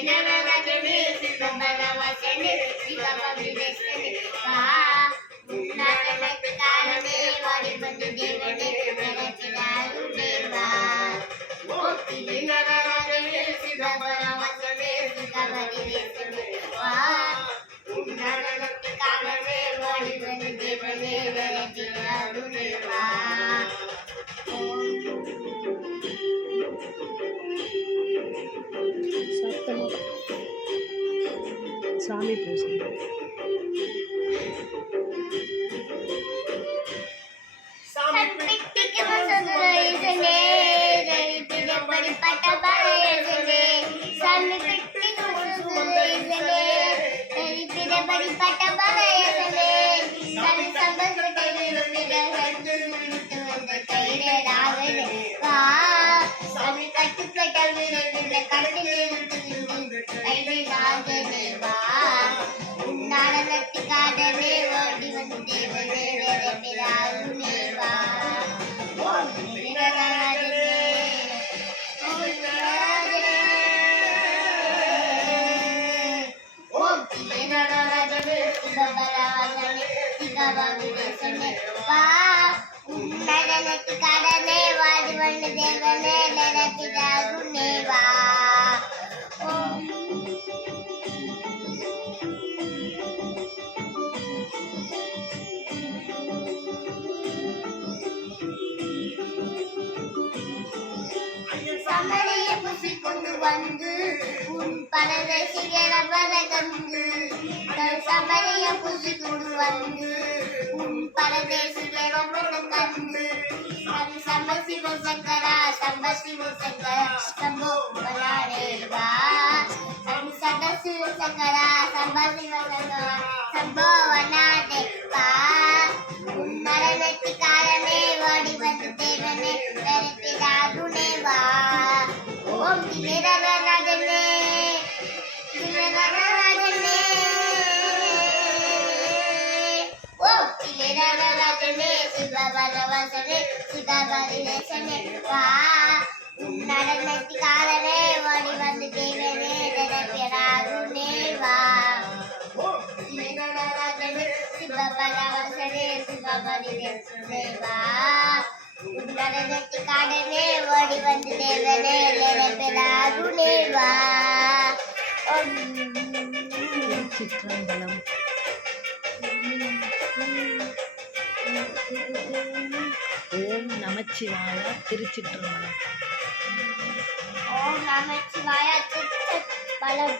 நடனமே சிவபரவசனே சிவபவிதேசனே வா நடனத்துக்காரனே வாடி வந்து தேவனே நடத்தினாருனே வா ஓத்திலே நடனமே சிவபரவசனே சிவபவிதேசனே வா நடனத்துக்காரனே வாடி வந்து தேவனே நடத்தினாருனே வா சாமி பூஜை நடனத்துக்காகவே ஓடி வந்து தேவனே நிரம்பினாருனே வா நடனத்துக்காரனே வாடி வந்து தேவனே நிரம்பினாருனே வா சமரைய பூசிக்கொண்டு வந்து உன் பரதேசிகளை வரகந்து சமரைய பூசிக்கொண்டு வந்து உன் பரதேசிகளை வரகந்து அது சம்ப சிவ சங்கரா சம்ப சிவ சங்கரா சம்போ வராடேவா அது சம்ப சிவ சங்கரா சம்ப சிவ சங்கரா சம்போ வராடேவா உன் மரணத்துக்காரனே ஓடி வந்து தேவனே நிரப்பினாருனே வா ஓம் திவேரராஜனே திவேரராஜனே ஓம் திவேரராஜனே சிவபரவசனே சிவபரிதேசனே வா நடனத்துக்காரனே ஓடி வந்து தேவனே நிரப்பினாருனே வா திவேரராஜனே சிவபரவசனே சிவபரிதேசனே வா நடனத்துக்காரனே ஓடி வந்து தேவனே நிரம்பினாருனே வா சிற்றம்பலம் ஓம் நமச்சிவாய திருச்சிற்றம்பலம் ஓம் நமச்சிவாய திருச்சிற்றம்பலம்